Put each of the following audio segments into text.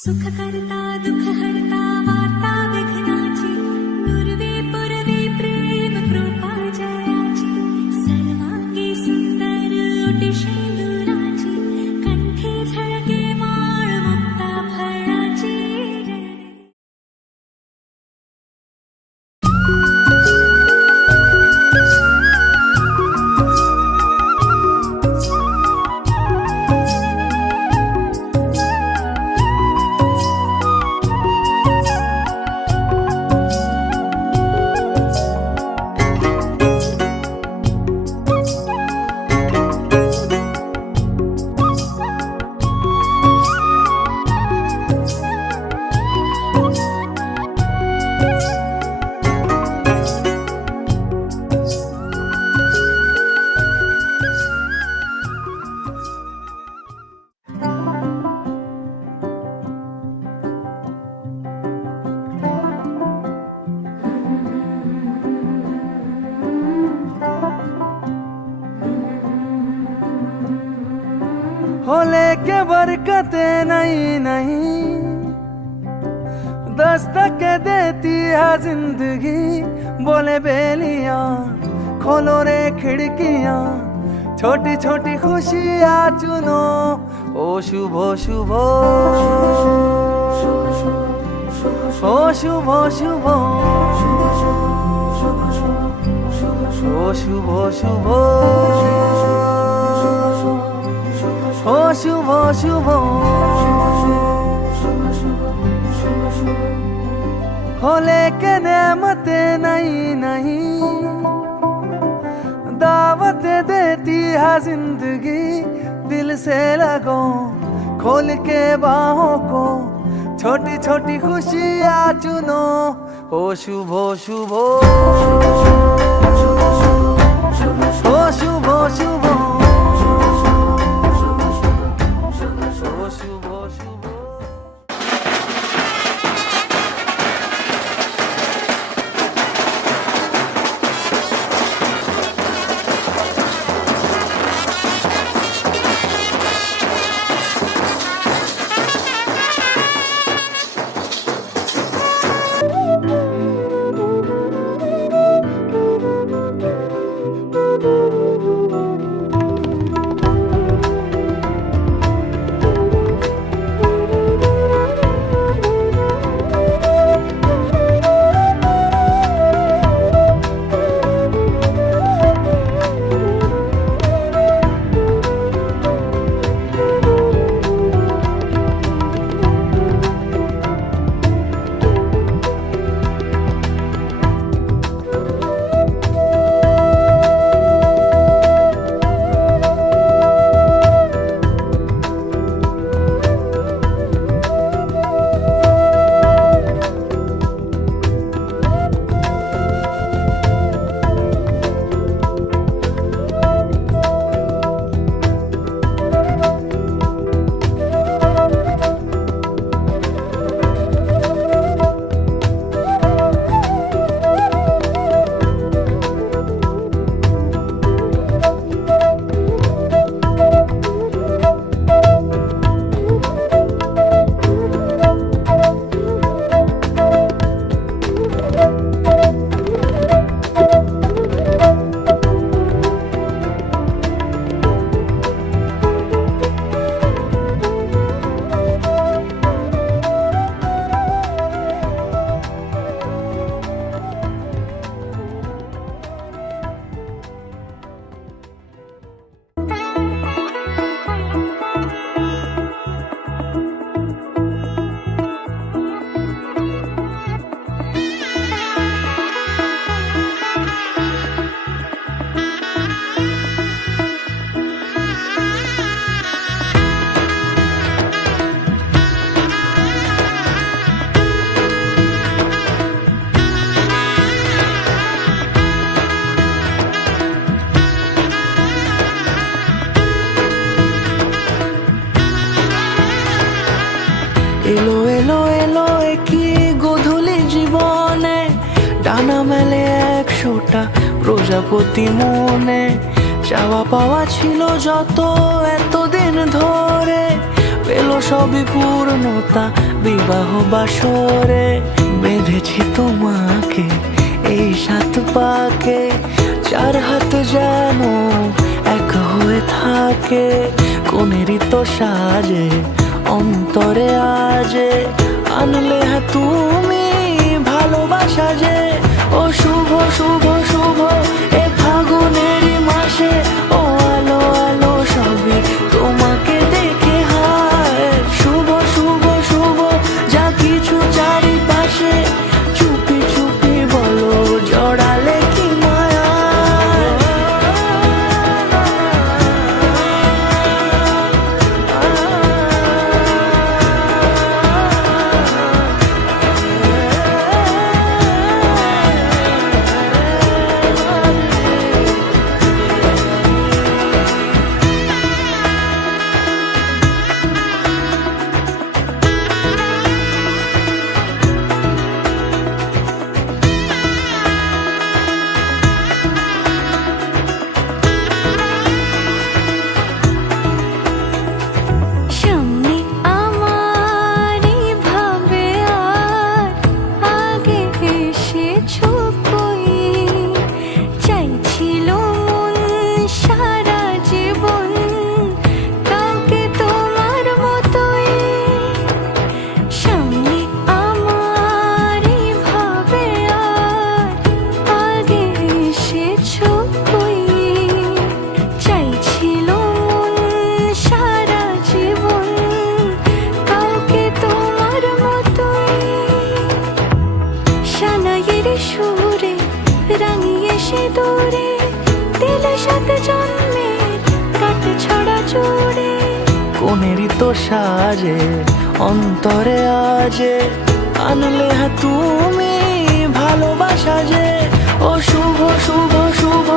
सुख करता दुख हरता वार्ता विघ्नाची पूर्वी पूर्वी प्रेम कृपा जयाची सर्वांगी सुंदर ओटी शेंदुराची कंठी झळके माळ मुक्ता फळाची हो लेके बरकते नहीं नहीं दस्तक देती है जिंदगी बोले बेलियां खोलो रे खिड़कियां छोटी छोटी खुशियां चुनो ओ शुभ शुभ ओ शुभ शुभ ओ शुभ शुभ ओ शुभ शुभ हो लेके नेमते नहीं नहीं दावत देती है जिंदगी दिल से लगो खोल के बाहों को छोटी छोटी खुशियाँ चुनो ओ शुभ शुभ ओ शुभ शुभ এলো এলো এলো একই গধূলি জীবনে ডানা মেলে 100টা প্রজাপতি মনে চাওয়া পাওয়া ছিল যত এতদিন ধরে পেল সবই পূর্ণতা বিবাহ বাসরে বেঁধেছি তোমাকে এই 7 পাকে, 4 হাত যেন এক হয়ে থাকে। কোনেরই তো সাজে অন্তরে আজে আনলে হ্যাঁ তুমি ভালোবাসা যে। ও শুভ শুভ শুভ এ ফাগুনেরই মাসে, ও আলো আলো সবই তোমাকে দেখে হায়। শুভ শুভ শুভ যা কিছু চারিপাশে, চুপি চুপি বলো জড়ালে কি মায়া। সামনে আমার ভাবে আর আগে এসেছো কই, চাইছিল মন সারা জীবন কাউকে তোমার মতোই। সামনে আমার ভাবে আর আগে এসেছো কই, চাইছিল মন সারা জীবন কাউকে তোমার মতোই। সানাইয়ের সুরে রাঙিয়ে সে দূরে দিল 7 জন্মের কাট ছড়া জুড়ে। কোনেরই তো সাজে অন্তরে আজে আনলে হ্যাঁ তুমি ভালোবাসা যে। ও শুভ শুভ শুভ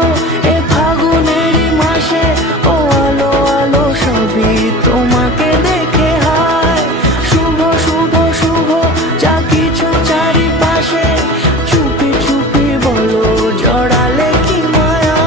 এ ফাগুনেরই মাসে, ও আলো আলো সবই তোমাকে দেখে হায়। শুভ শুভ শুভ যা কিছু চারিপাশে, চুপি চুপি বলো জড়ালে কি মায়া।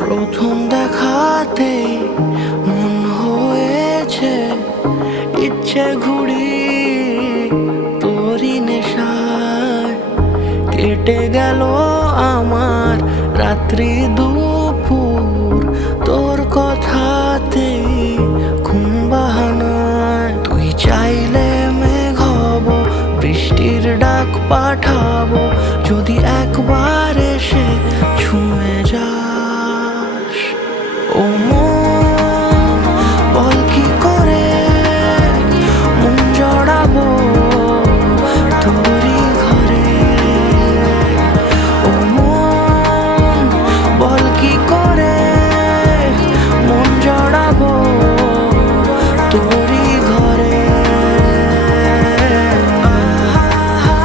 প্রথম দেখাতেই মন হয়েছে ইচ্ছে ঘুড়ি তোরই নেশায়। কেটে গেল আমার রাত্রি দুপুর তোর কথাতেই ঘুম বাহানায়। তুই চাইলে মেঘ হব, বৃষ্টির ডাক পাঠাবো, যদি একবার এসে ছুঁয়ে যাস। ও মন বল কি করে মন জড়াবো তোরই ঘরে। ও মন বল কি করে মন জড়াবো তোরই ঘরে। আহা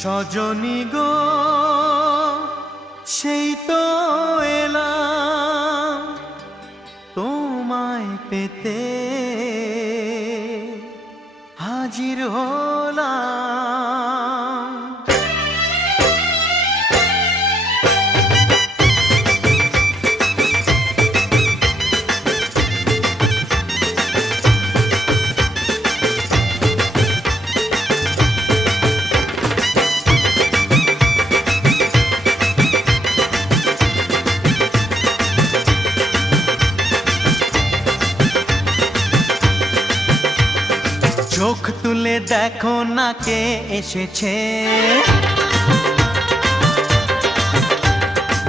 সজনী গো সেই তো এলাম তোমায় পেতে হাজির হলাম। চোখ তুলে দেখো না কে এসেছে,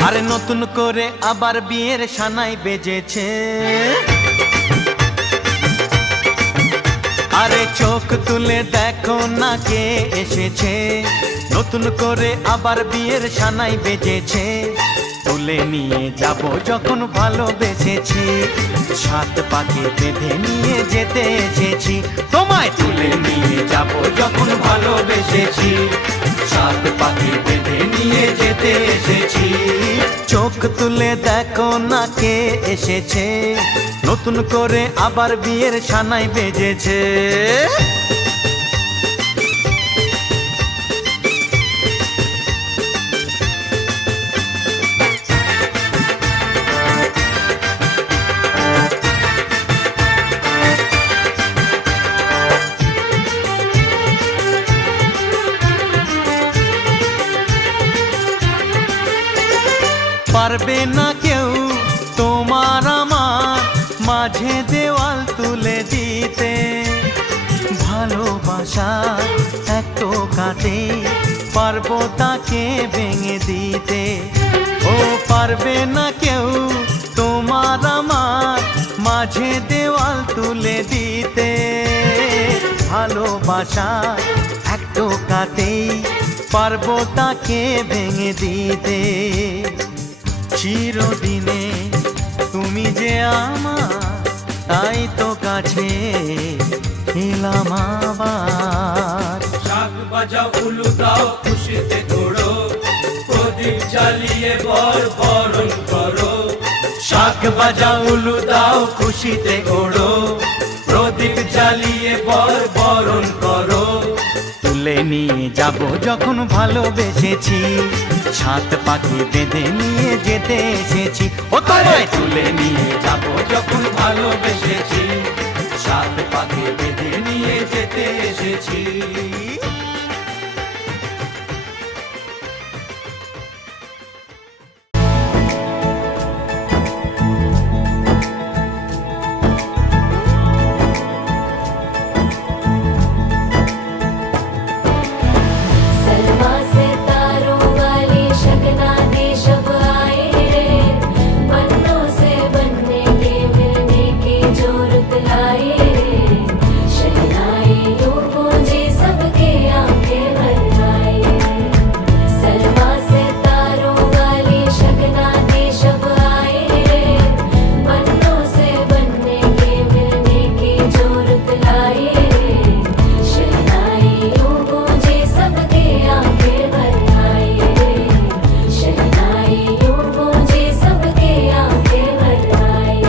আরে নতুন করে আবার বিয়ের সানাই বেজেছে। আরে চোখ তুলে দেখো না কে এসেছে, নতুন করে আবার বিয়ের সানাই বেজেছে। তুলে নিয়ে যাব যখন ভালোবেসেছি, সাত পাকে বেঁধে নিয়ে যেতে এসেছি। তোমায় তুলে নিয়ে যাব যখন ভালোবেসেছি, সাত পাকে বেঁধে নিয়ে যেতে এসেছি। চোখ তুলে দেখো না কে এসেছে, নতুন করে আবার বিয়ের সানাই বেজেছে। পারবে না কেউ তোমার আমার মাঝে দেওয়াল তুলে দিতে, ভালোবাসা একটু কাটে পারবো তাকে ভেঙে দিতে। ও পারবে না কেউ তোমার আমার মাঝে দেওয়াল তুলে দিতে, ভালোবাসা একটু কাটে পারবো তাকে ভেঙে দিতে। চিরদিনে তুমি যে আমার, তাই তো কাছে এলাম আবার। শাক বাজাও উলু দাও খুশিতে ঘোড়ো, প্রদীপ জ্বালিয়ে বর বরণ করো। শাক বাজাও উলু দাও খুশিতে ওড়ো, প্রদীপ জ্বালিয়ে বর বরণ করো। তুলে নিয়ে যাব যখন ভালোবেসেছি, সাত পাখি বেঁধে নিয়ে যেতে এসেছি। ও তোমায় তুলে নিয়ে যাব যখন ভালোবেসেছি, সাত পাখি বেঁধে নিয়ে যেতে এসেছি। सलमा से तारों वाली शगना दे शब आए रे, पन्नों से बनने के मिलने की जोरत लाए रे। शहनाई यूं गूंजी सबके आंखें भर आए। सलमा से तारों वाली शगना दे शब आए रे, पन्नों से बनने के मिलने की जोरत लाए रे। शहनाई यूं गूंजी सबके आंखें भर आए रे। शहनाई यूं गूंजी सबके आंखें भर आए।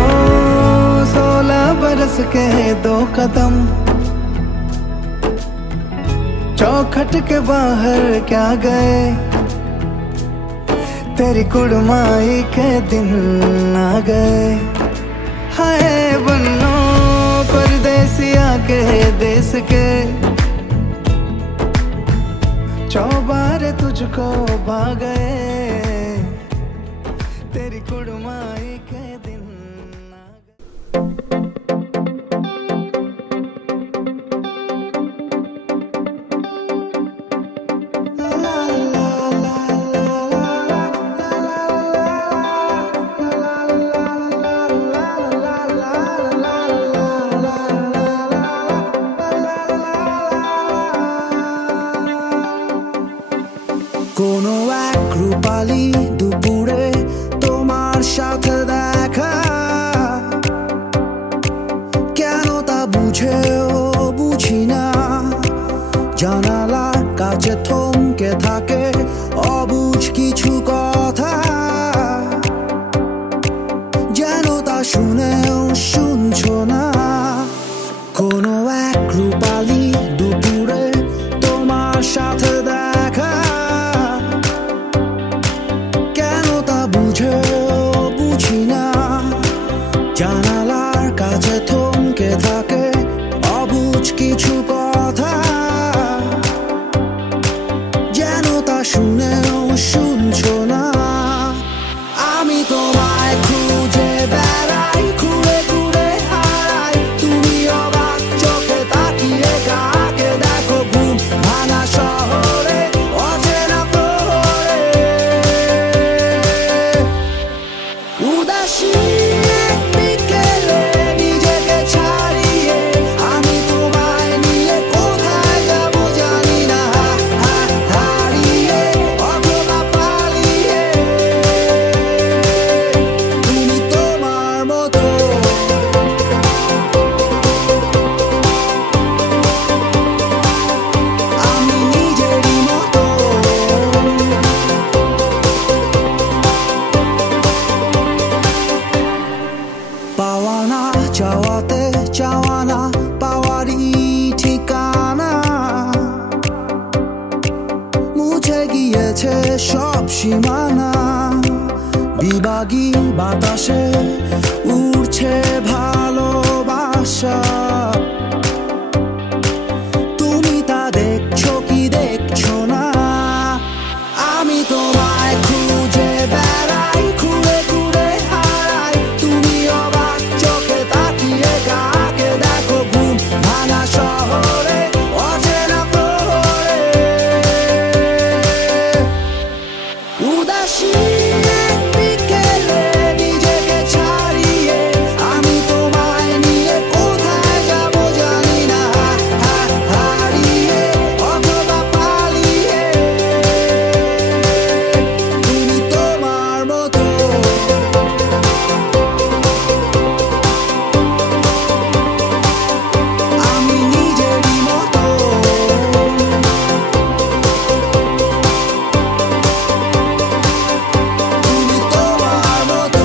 ओ 16 बरस के 2 कदम, चौखट के बाहर क्या गए, तेरी कुड़माई के दिन आ गए। हाय बन्नो परदेसिया के देश के, चौबारे तुझको भा गए, तेरी कुड़माई के दिन आ गए। কোনো এক রূপালী দুপুরে তোমার সাথে শুনেও শুনছো না কোনো এক রূপালি দুপুরে তোমার সাথে দেখা কেন তা বুঝি না জানালার কাছে থমকে থাকে অবুঝ কিছু কথা যেন তা শুনেও শুনছো না আমি তোমায় খুঁজে বেড়াই ঘুরে ঘুরে হারাই তুমি অবাক চোখে তাকিয়ে কাকে দেখো ঘুম ভাঙা শহরে অচেনা প্রহরে উদাসী এক বিকেলে নিজেকে ছাড়িয়ে আমি তোমায় নিয়ে কোথায় যাব জানি না হারিয়ে অথবা পালিয়ে তুমি তোমার মতো আমি নিজেরই মতো পাওয়া না চাওয়াতে চাওয়া না পাওয়ারই ঠিকানা মুছে গিয়েছে সব সীমানা বিবাগী বাতাসে উড়ছে ভালোবাসা তুমি তা দেখছো কি দেখছো না আমি তোমায় খুঁজে বেড়াই ঘুরে ঘুরে হারাই তুমি অবাক চোখে তাকিয়ে কাকে দেখো ঘুম ভাঙা শহরে অচেনা প্রহরে উদাসী এক বিকেলে নিজেকে ছাড়িয়ে আমি তোমায় নিয়ে কোথায় যাব জানি না হারিয়ে অথবা পালিয়ে তুমি তোমার মতো আমি নিজেরই মতো তুমি তোমার মতো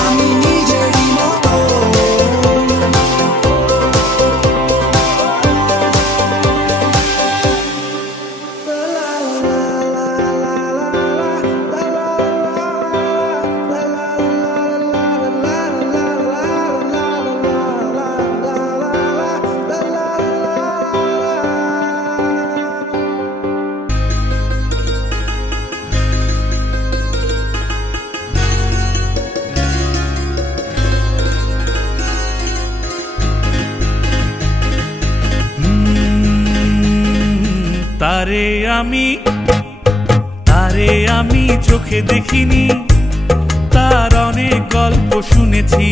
আমি নিজেরই মতো তারে আমি চোখে দেখিনি তার অনেক গল্প শুনেছি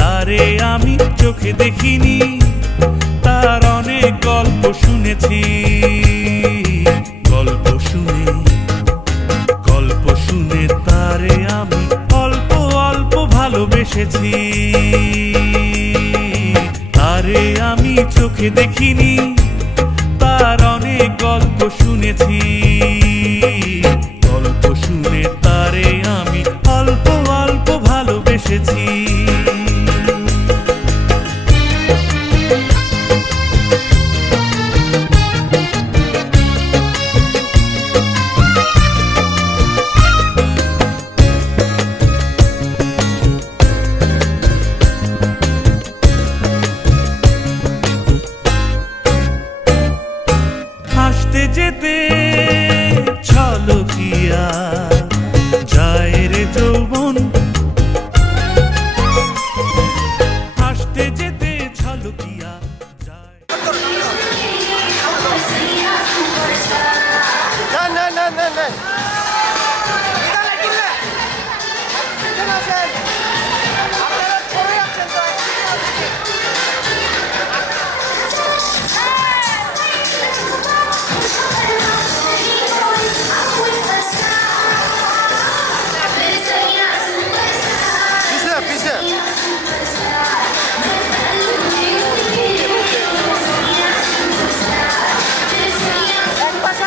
তারে আমি চোখে দেখিনি তার অনেক গল্প শুনেছি গল্প শুনে তারে আমি অল্প অল্প ভালোবেসেছি তারে আমি চোখে দেখিনি তার অনেক গল্প শুনেছি গল্প শুনে তারে আমি অল্প অল্প ভালোবেসেছি আসতে যেতে ছলকিয়া যায় রে যৌবন আসতে যেতে ছলকিয়া যায় এক পাশে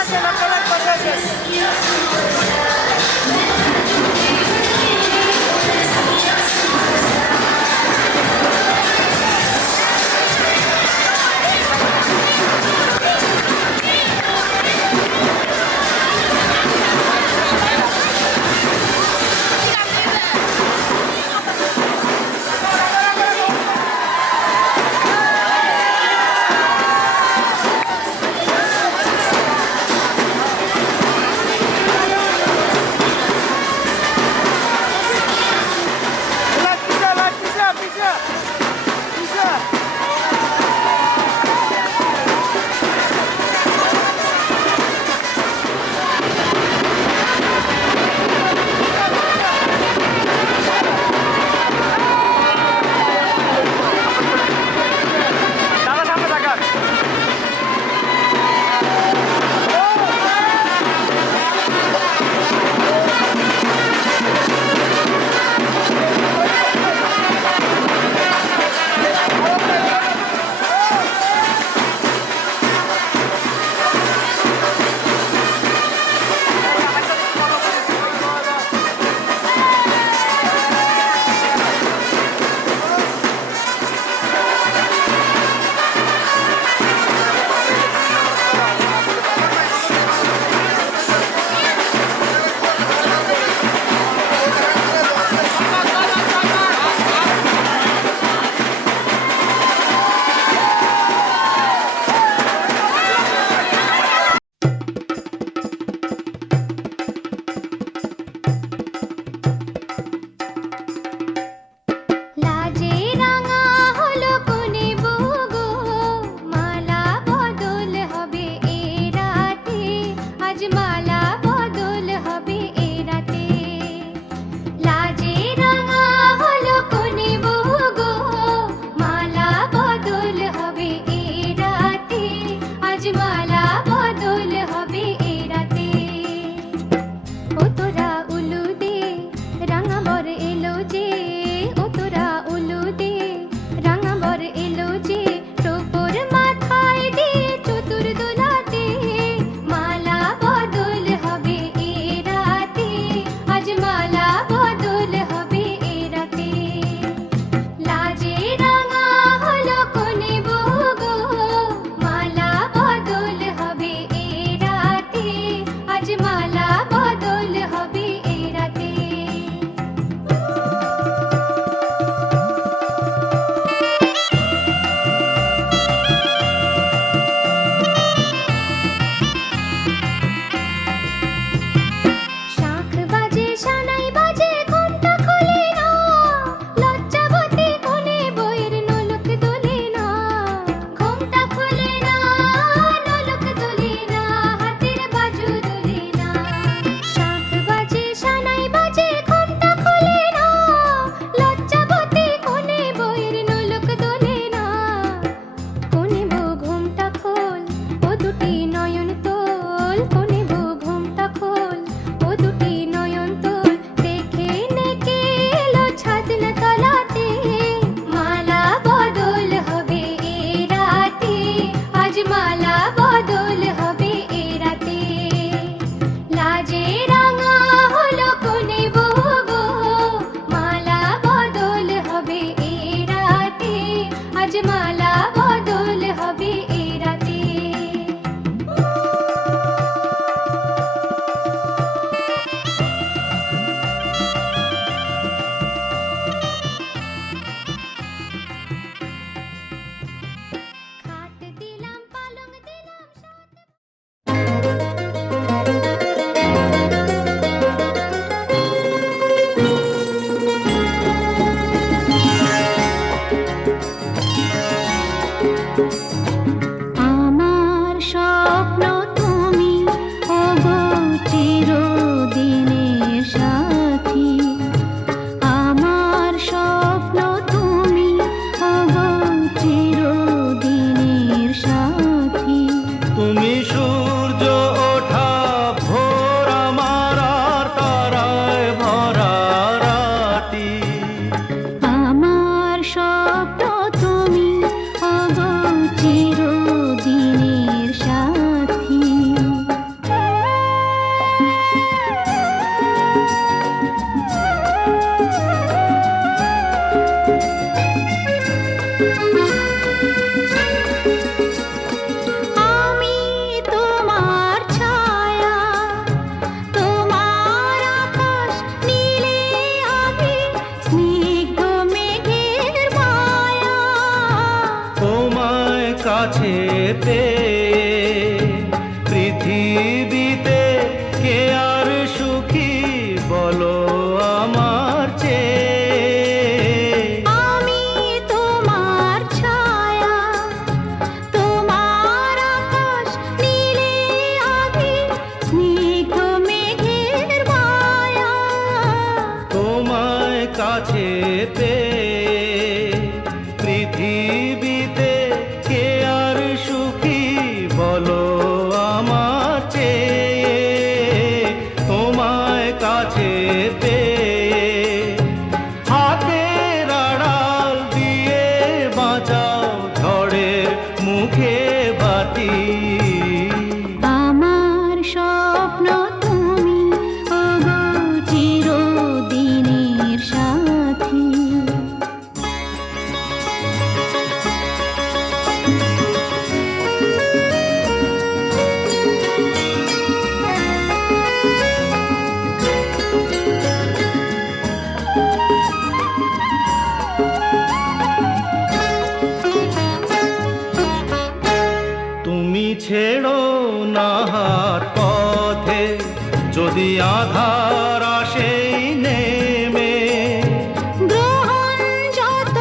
সাজে রাঙা হলো কোনে বহু গো, মালা বদল হবে এ রাতে, আজ মালা বদল হবে এ রাতে। খাট দিলাম পালং দিলাম সাথে আমার স্বপ্ন তুমি ওগো চিরদিনের সাথী, আমার স্বপ্ন তুমি ওগো চিরদিনের সাথী। তুমি সূর্য ওঠা ভোর আমার আর তারায় ভরা রাতি। আমার স্বপ্ন তুমি ওগো চিরদিনের সাথী। আমি তোমার ছায়া, তোমার আকাশ নীলে আমি স্নিগ্ধ মেঘের মায়া। তোমায় কাছে পেয়ে পৃথিবীতে কে আর সুখী বলো আমার চেয়ে। আমি তোমার ছায়া, তোমার আকাশ নীলে আমি স্নিগ্ধ মেঘের মায়া। তোমায় কাছে পেয়ে পৃথিবীতে কে আর সুখী বলো আমার চেয়ে। তোমায় কাছে পেয়ে হাতের আড়াল দিয়ে বাঁচাও ঝড়ের মুখে বাতি। আমার স্বপ্ন তুমি ওগো চিরদিনের সাথী। তুমি ছেড়ো না হাত পথে যদি আধার আসে নেমে। গ্রহণ যত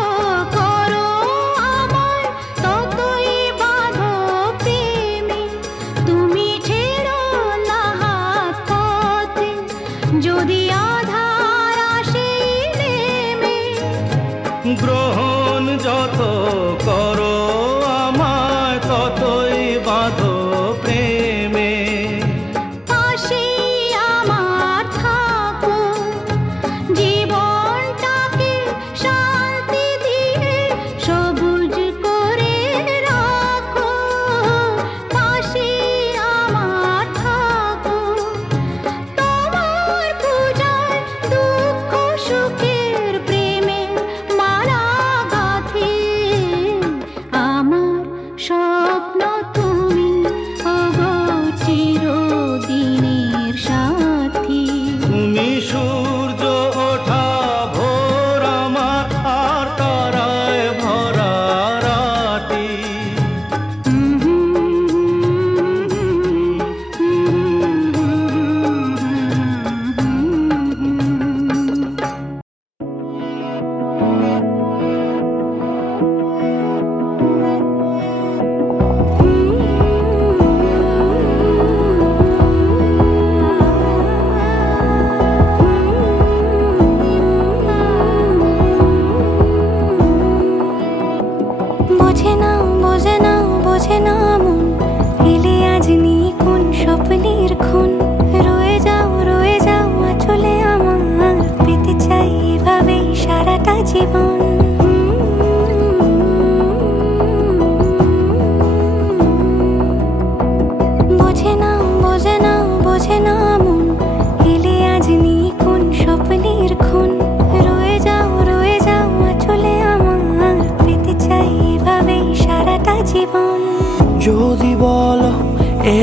করো আমায় ততই বাঁধো প্রেমে। তুমি ছেড়ো না হাত পথে যদি আধার আসে নেমে। গ্রহণ যত করো আমায় ততই বাঁধো প্রেমে। পাশে আমার থাকো, জীবনটাকে শান্তি দিয়ে সবুজ করে রাখো। পাশে আমার থাকো, তোমার পূজায় দুঃখ সুখের প্রেমের মালা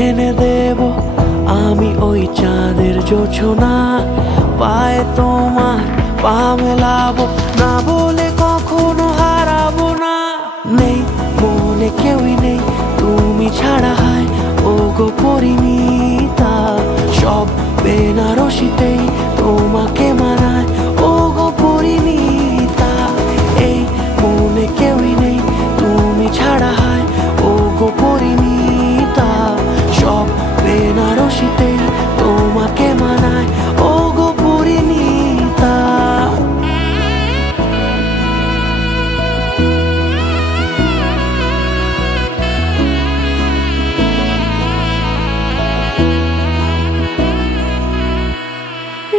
এনে দেব আমি ওই চাঁদের জোছনা, পায়ে তোমার পা মেলাবো, না বলে কখনো হারাবো না। নেই মনে কেউই নেই তুমি ছাড়া, হায় ও গো পরিণীতা, সব বেনারসিতেই তোমাকে মানায় ও গো পরিণীতা। এই মনে কেউই নেই তুমি ছাড়া, হায় ও গো পরিণীতা, সব বেনারসিতেই তোমাকে মানায় ও গো পরিণীতা।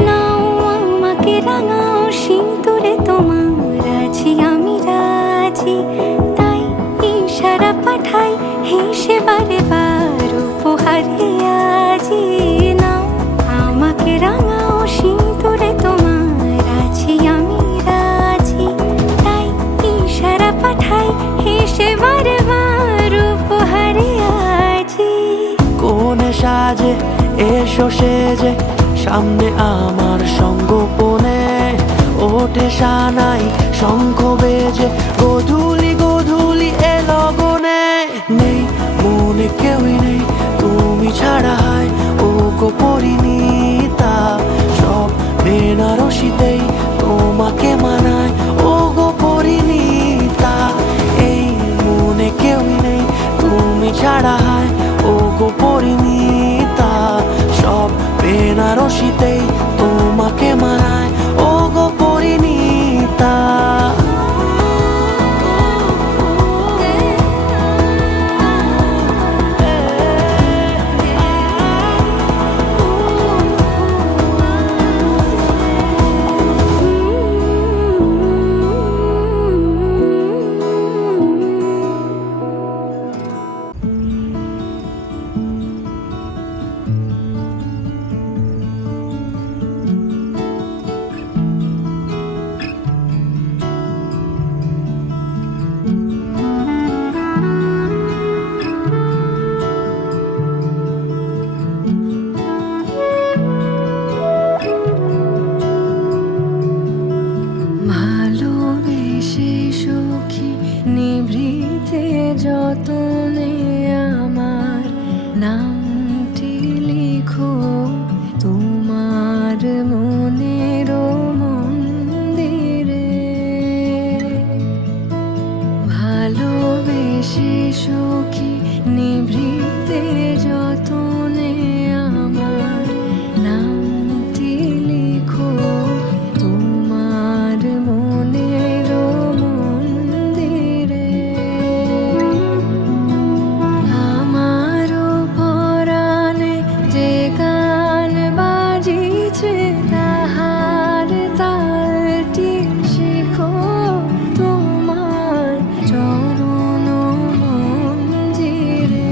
নাও আমাকে রাঙাও সিঁদুরে তোমার আছি আমি রাজি, তাই ইশারা পাঠাই হেসে বারে বার উপহারে আজি। নাও আমাকে রাঙাও সিঁদুরে তোমার আছি আমি রাজি, তাই ইশারা পাঠাই হেসে বারে বার উপহারে আজি। কোনে সাজে এসো সেজে সামনে আমার সঙ্গোপনে, ওঠে সানাই শঙ্খ বেজে গধূলি গধূলি এ লগনে। নেই মনে কেউই নেই তুমি ছাড়া, হায় ও গো পরিণীতা, সব বেনারসিতেই তোমাকে মানায় ও গো পরিণীতা। এই মনে কেউই নেই তুমি ছাড়া, হায় ও গো পরিণীতা, সব বেনারসিতেই তোমাকে মানায় ও গো পরিণীতা। ভালোবেসে সুখী নিভৃতে যতনে আমার নামটি লিখো তোমার মনের মন্দিরে। ভালোবেসে সুখী নিভৃতে যতনে আমার নামটি লিখো তোমার মনের মন্দিরে। আমারও পরাণে যে গান বাজিছে তাহার তালটি শিখো তোমার চরণ মঞ্জিরে।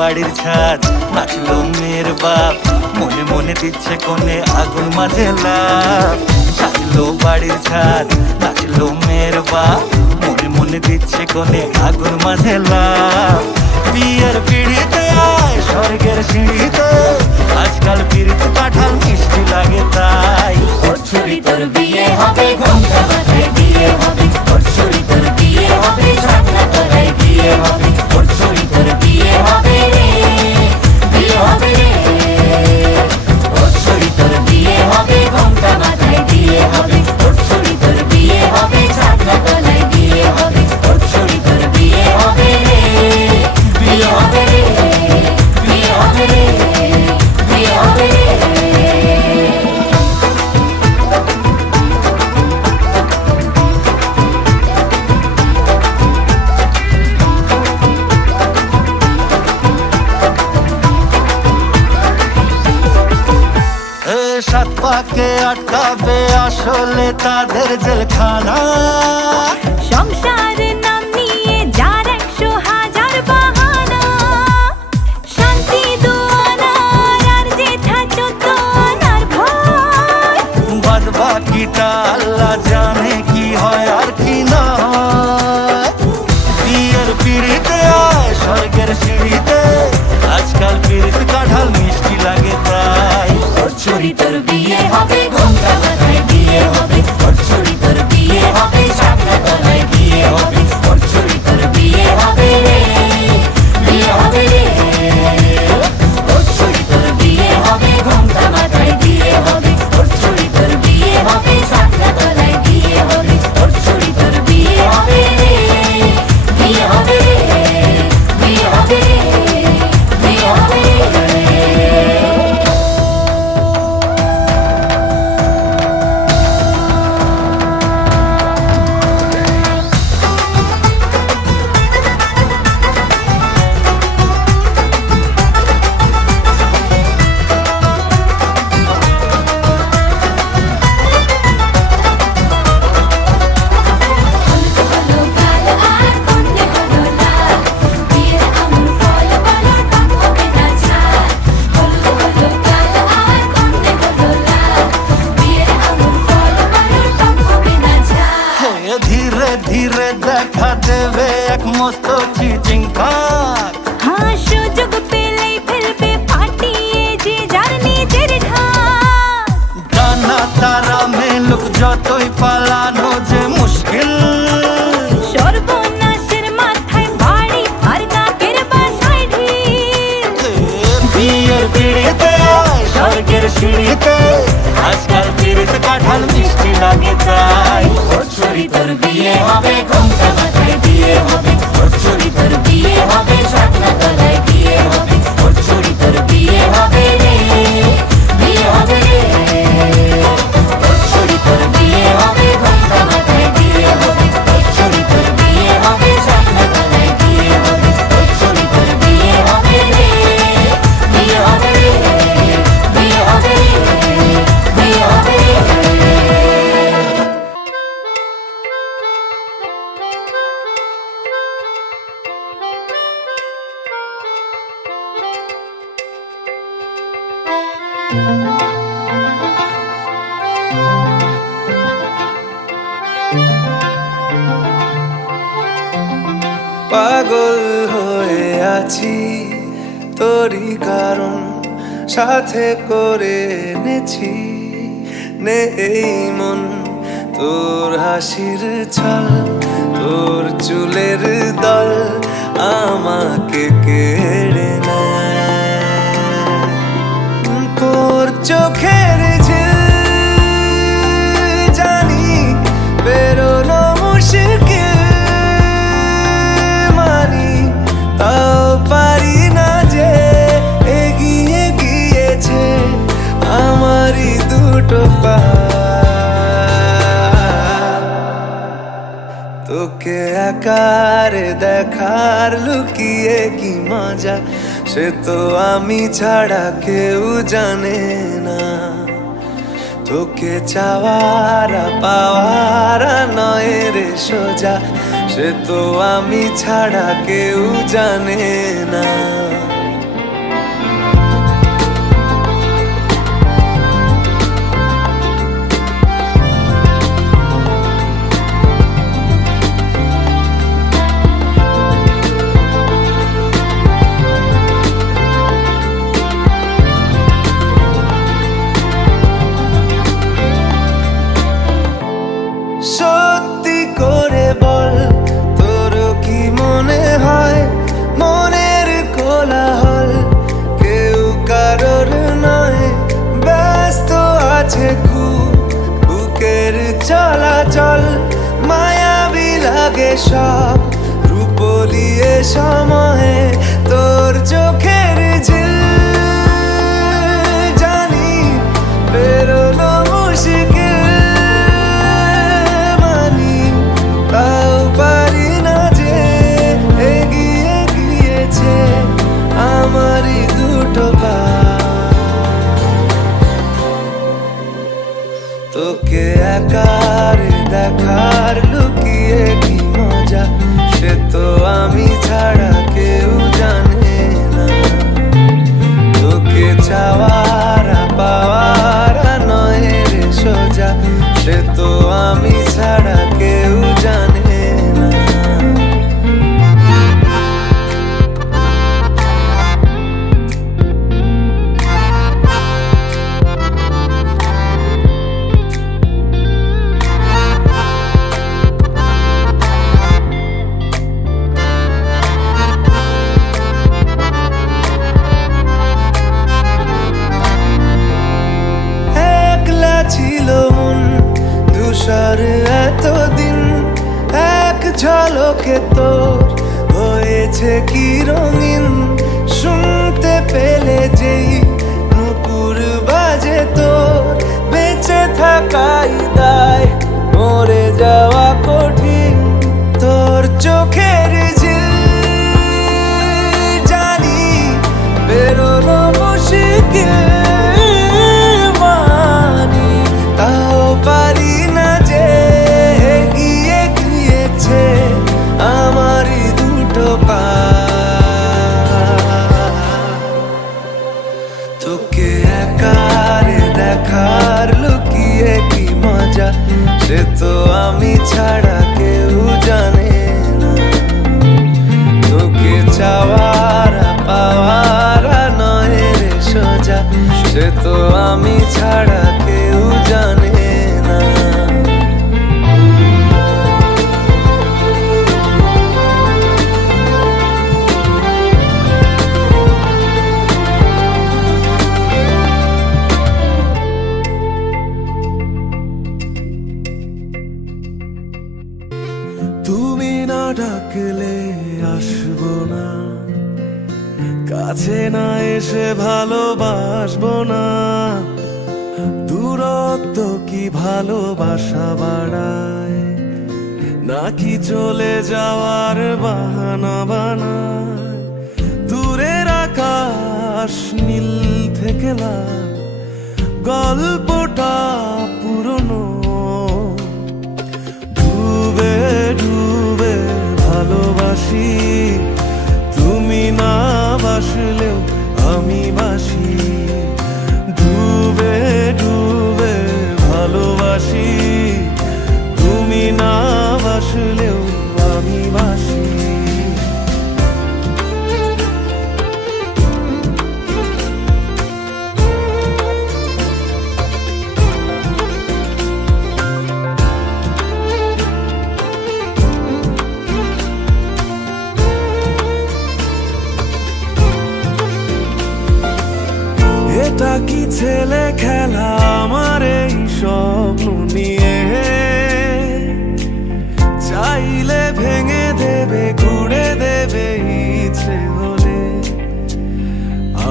বাড়ির ছাদ, নাচলো মেয়ের বাপ, মনে মনে দিচ্ছে কোণে আগুন মাঝে লাভ। সাজলো বাড়ির ছাদ, নাচলো মেয়ের বাপ, মনে মনে দিচ্ছে কোণে আগুন মাঝে লাভ। বিয়ের পিড়িতে আয় স্বর্গের সিঁড়িতে, আজকাল পিড়িতে কাঁঠাল মিষ্টি লাগে তাই। ওর ছুরি তোর বিয়ে হবে, ঘোমটা মাথায় দিয়ে হবে। ওর ছুরি তোর বিয়ে হবে, ছাতনা তলায় দিয়ে হবে। ওর ছুরি তোর বিয়ে হবে রে, বিয়ে হবে রে। ওর ছুরি তোর বিয়ে হবে, ঘোমটা মাথায় দিয়ে হবে। ওর ছুরি তোর বিয়ে হবে, ছাতনা তলায় দিয়ে হবে। ওর ছুরি তোর বিয়ে হবে রে, বিয়ে হবে রে, বিয়ে হবে রে, বিয়ে হবে রে। সাত পাকে আটকাবে আসলে তাদের জেলখানা। সংসারের নাম নিয়ে যার 100,000 বাহানা, শান্তি দুয়ানার আর যেথা 14 আনার ভয়। বাদ বাকিটা আল্লাহ জানে কি হয় আর কি না হয়। বিয়ের পিড়িতে আয় স্বর্গের সিঁড়িতে, আজকাল পিড়িতে কাঁঠাল মিষ্টি লাগে তাই। ওর ছুরি তোর বিয়ে হবে, ঘোমটা মাথায় দিয়ে হবে। ওর ছুরি তোর বিয়ে হবে, ছাতনা তলায় দিয়ে হবে। ওর ছুরি তোর বিয়ে হবে রে, বিয়ে হবে রে। ওর ছুরি তোর বিয়ে হবে, ঘোমটা মাথায় দিয়ে হবে। ওর ছুরি তোর বিয়ে হবে, ছাতনা তলায় দিয়ে হবে। ওর ছুরি তোর বিয়ে হবে রে, বিয়ে হবে রে, বিয়ে হবে রে, বিয়ে হবে রে। হলো কাল আর কন্যে হলো লাল, বিয়ের আমুল ফল বলো টক হবে না ঝাল। হলো কাল আর কন্যে হলো লাল, বিয়ের আমুল ফল বলো টক হবে না ঝাল। হে ধীরে ধীরে দেখা দেবে এক মস্ত চিচিং খাক। হ্যাঁ, সুযোগ পেলেই ফেলবে ফাটিয়ে যে যার নিজের ঢাক। ডানা তারা মেলুক যতই পালানো যে মুশকিল। সর্বনাশের মাথায় বাড়ি আর কাকের বাসায় ঢিল। বিয়ের পিড়িতে আয় স্বর্গের সিঁড়িতে, আজকাল পিড়িতে কাঁঠাল মিষ্টি লাগে তাই। ওর ছুরি তোর বিয়ে হবে, ঘোমটা মাথায় দিয়ে হবে। ওর ছুরি তোর বিয়ে হবে, ছাতনা তলায় দিয়ে হবে। ওর ছুরি তোর বিয়ে হবে রে, বিয়ে হবে রে। ওর ছুরি তোর বিয়ে হবে, ঘোমটা মাথায় দিয়ে হবে। ওর ছুরি তোর বিয়ে হবে, ছাতনা তলায় দিয়ে হবে। ওর ছুরি তোর বিয়ে হবে রে, বিয়ে হবে রে, বিয়ে হবে রে, বিয়ে হবে রে। পাগল হয়ে আছি তোরই কারণ, সাথে করে এনেছি নেই মন। তোর হাসির ছল, তোর চুলের দল আমাকে কেড়ে নেয়। তোর চোখের ঝিল জানি বেরোনো মুশকিল, মানি তাও পারি না যে এগিয়ে গিয়েছে আমারই দুটো পা। তোকে আকারে দেখার লুকিয়ে কি মজা, সে তো আমি ছাড়া কেউ জানে না। তোকে চাওয়ারা পাওয়ারা নয় রে সোজা, সে তো আমি ছাড়া কেউ জানে না। আছে খুব বুকের চলাচল, মায়াবী লাগে সব রূপলিয়ে সময়ে তোর চোখের ঝিল। জানি বেরোনো মুশকিল, মানি তাও পারি না যে এগিয়ে গিয়েছে আমারই দুটো পা। তোকে একার দেখার লুকিয়ে কি মজা, সে তো আমি ছাড়া কেউ জানে না। তোকে চাওয়ারা পাওয়ারা নয় রে সোজা, সে তো আমি ছাড়া কেউ জানে না। ছিল মন ধূসর এতদিন, এক ঝলকে তোর হয়েছে কি রঙিন। শুনতে পেলে যেই নুপুর বাজে তোর, বেঁচে থাকাই দায় মরে যাওয়া কঠিন। তোর চোখের ঝিল জানি বেরোনো মুশকিল, তাও পারি না যে এগিয়ে গিয়েছে আমারই দুটো পা। তোকে একারে দেখার লুকিয়ে কি মজা, সে তো আমি ছাড়া কেউ জানে না। তোকে চাওয়ারা পাওয়ারা নয় রে সোজা, সে তো আমি ছাড়া কেউ জানে না। তুমি না ডাকলে আসবো না, কাছে না এসে ভালোবাসবো না। দূরত্ব কি ভালোবাসা বাড়ায়, নাকি চলে যাওয়ার বাহানা বানায়? দূরের আকাশ নীল থেকে লাল, গল্পটা পুরনো। ডুবে ডুবে ভালোবাসি, তুমি না বাসলেও আমি বাসি। ডুবে ডুবে ভালোবাসি, তুমি না বাসলেও আমি বাসি। এটা কি ছেলে খেলা আমার এই স্বপ্ন নিয়ে? চাইলে ভেঙে দেবে ঘুরে দেবে ইচ্ছে হলে।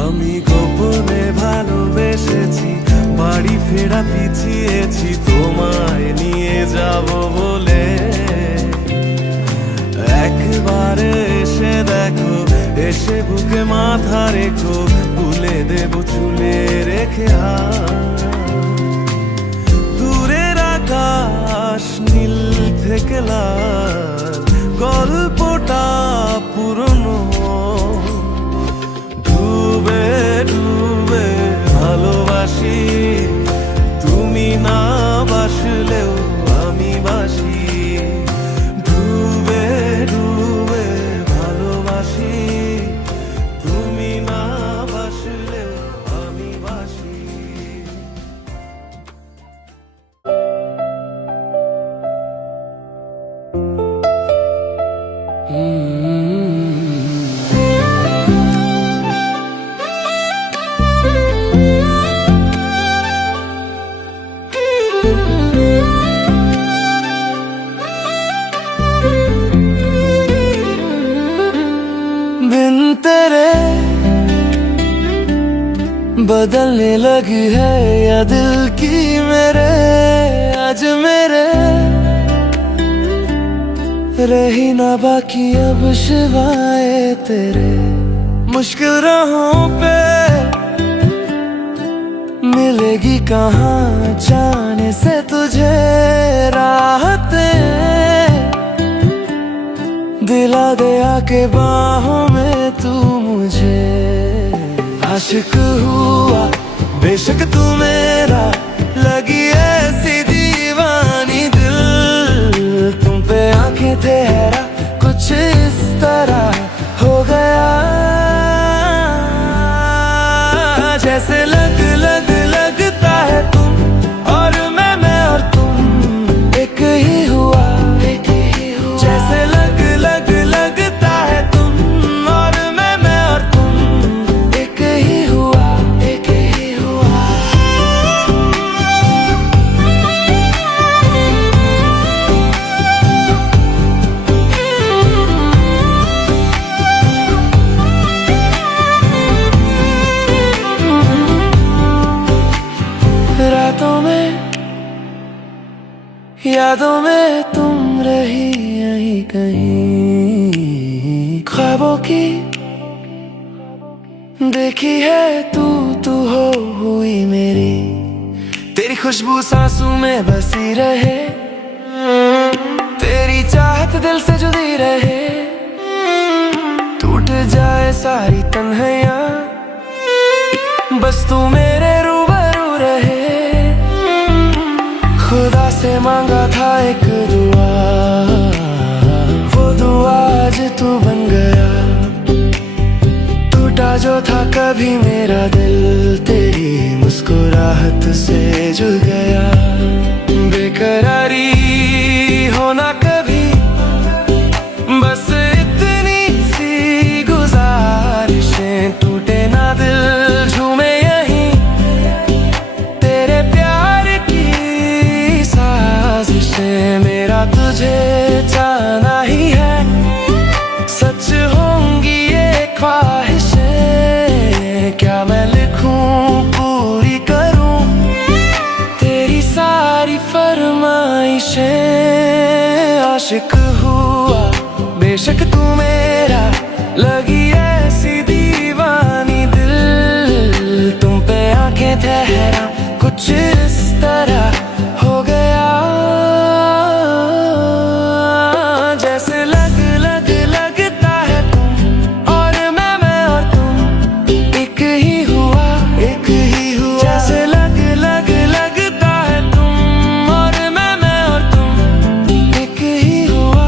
আমি গোপনে ভালোবেসেছি, বাড়ি ফেরা পিছিয়েছি তোমায় নিয়ে যাব বলে। একবারে এসে দেখো, এসে বুকে মাথা রেখো, তুলে দেব চুলে রেখে হাত। দূরের আকাশ নীল থেকে লাল, গল্পটা পুরনো। ডুবে ডুবে ভালোবাসি, তুমি না বাসলেও আমি বাসি। ডুবে ডুবে ভালোবাসি, তুমি না বাসলেও আমি বাসি। बिन तेरे बदलने लगी है या दिल की मेरे आज मेरे रही ना बाकी अब शिवाए तेरे मुश्किल राहों पे मिलेगी कहाँ जाने से तुझे राहतें दिला दे आके बाहों में तू मुझे आशिक हुआ बेशक तू मेरा लगी ऐसी दीवानी दिल तुम पे आंखें ठहरा कुछ इस तरह हो गया जैसे लगता है तुम और मैं और तुम एक ही हुआ जैसे लगता है तुम और मैं और तुम एक ही हुआ रातों में यादों में तुम रही यहीं कहीं ख्वाबों की देखी है तू हो हुई मेरी तेरी खुशबू सांसों में बसी रहे तेरी चाहत दिल से जुड़ी रहे टूट जाए सारी तन्हाइयां बस तू मेरे रूबरू रहे खुदा से मांगा था एक दुआ वो दुआ आज तू बन गया टूटा जो था कभी मेरा दिल तेरी मुस्कुराहट से जुड़ गया बेकरारी होना कभी बस इतनी सी गुजारिशें टूटे ना दिल झूमे यहीं तेरे प्यार की साजिशें मेरा तुझे जाना ही है सच होंगी ये ख्वाहिशें क्या मैं लिखूं पूरी करूं तेरी सारी फरमाइशें आशिक हुआ बेशक तू मेरा लगी ऐसी दीवानी दिल तुम पे आंखें ठहरा कुछ इस तरह हो गया जैसे लगता है तुम और मैं और तुम एक ही हुआ जैसे लगता है तुम और मैं और तुम एक ही हुआ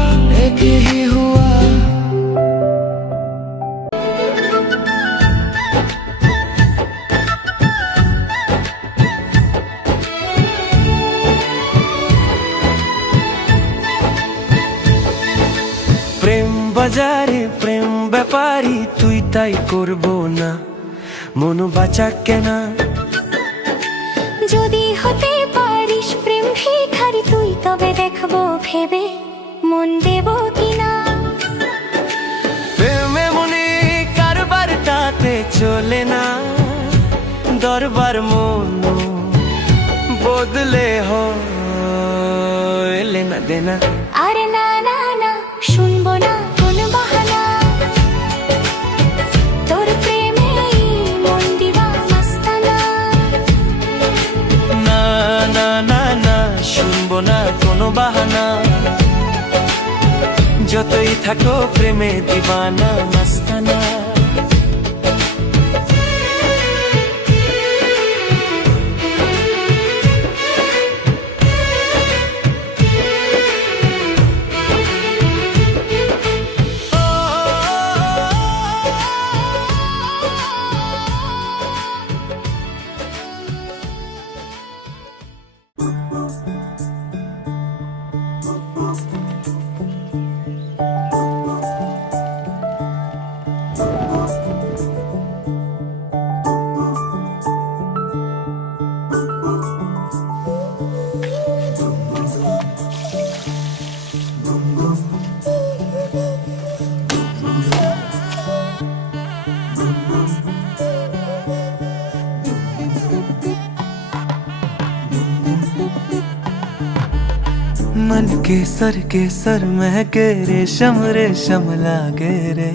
প্রেম বাজারে প্রেম ব্যাপারী তুই তাই করবো না মন বাঁচা কেনা যদি হতে পারিস প্রেম ভিখারি তুই তবে দেখবো ভেবে মন দেব কিনা প্রেমে মনে কারবারটাতে চলে না দরবার মন বদলে হলে না দেনা আরে না না না শুনবো না কোন বাহানা তোর প্রেমে মন দিবা মাস্তানা না না না না শুনবো না কোনো বাহানা যতই থাকো প্রেমে দিবানা মাস্তানা मन के सर महके रेशम रेशम लागे रे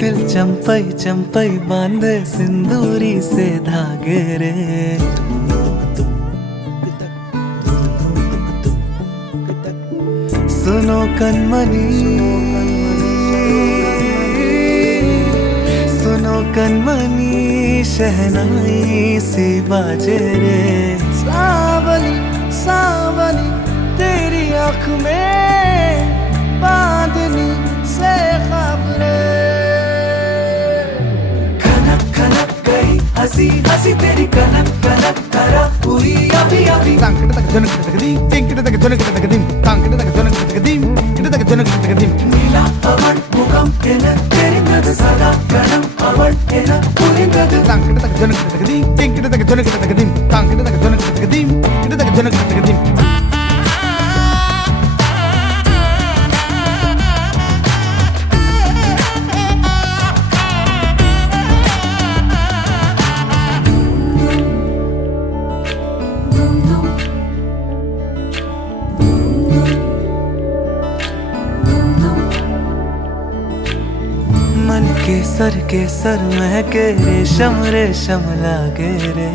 दिल चंपई चंपई बांधे सिंदूरी से धागे रे सुनो कनमनी सुनो कनमनी शहनाई सी बाजे रे सावली सावली तेरी आँख में बांधनी से खबरे खनक खनक गई हंसी हंसी तेरी कनक कनक करा हुई अभी अभी नीला पवन मुखम एन तेरिंगद सदा गणम अवल एन पुरिंगद मन के सर महके रेशम रेशम लागे रे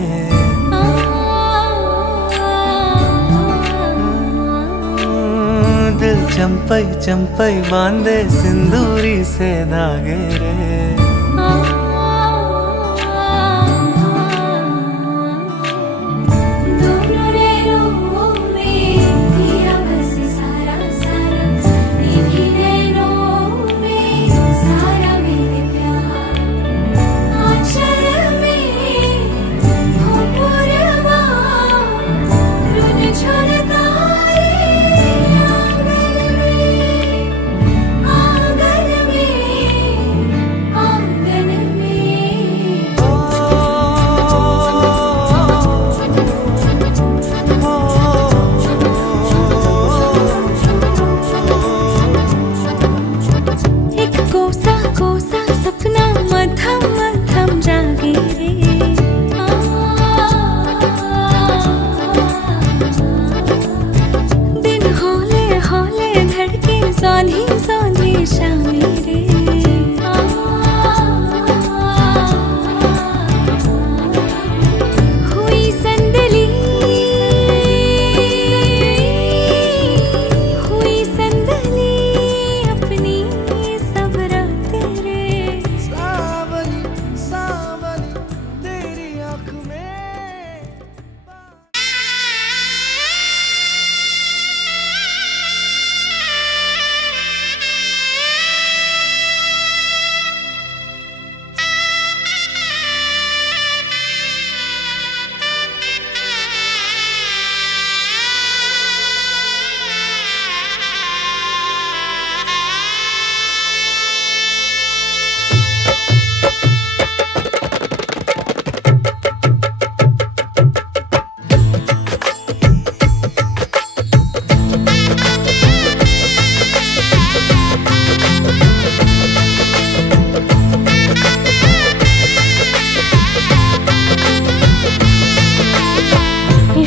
दिल चंपई चंपई बांधे सिंदूरी से धागे रे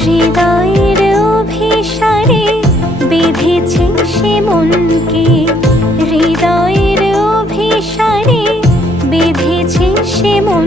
হৃদয়ের অভিসারে বেঁধেছে সে মনকে হৃদয়ের অভিসারে বেঁধেছে সে মন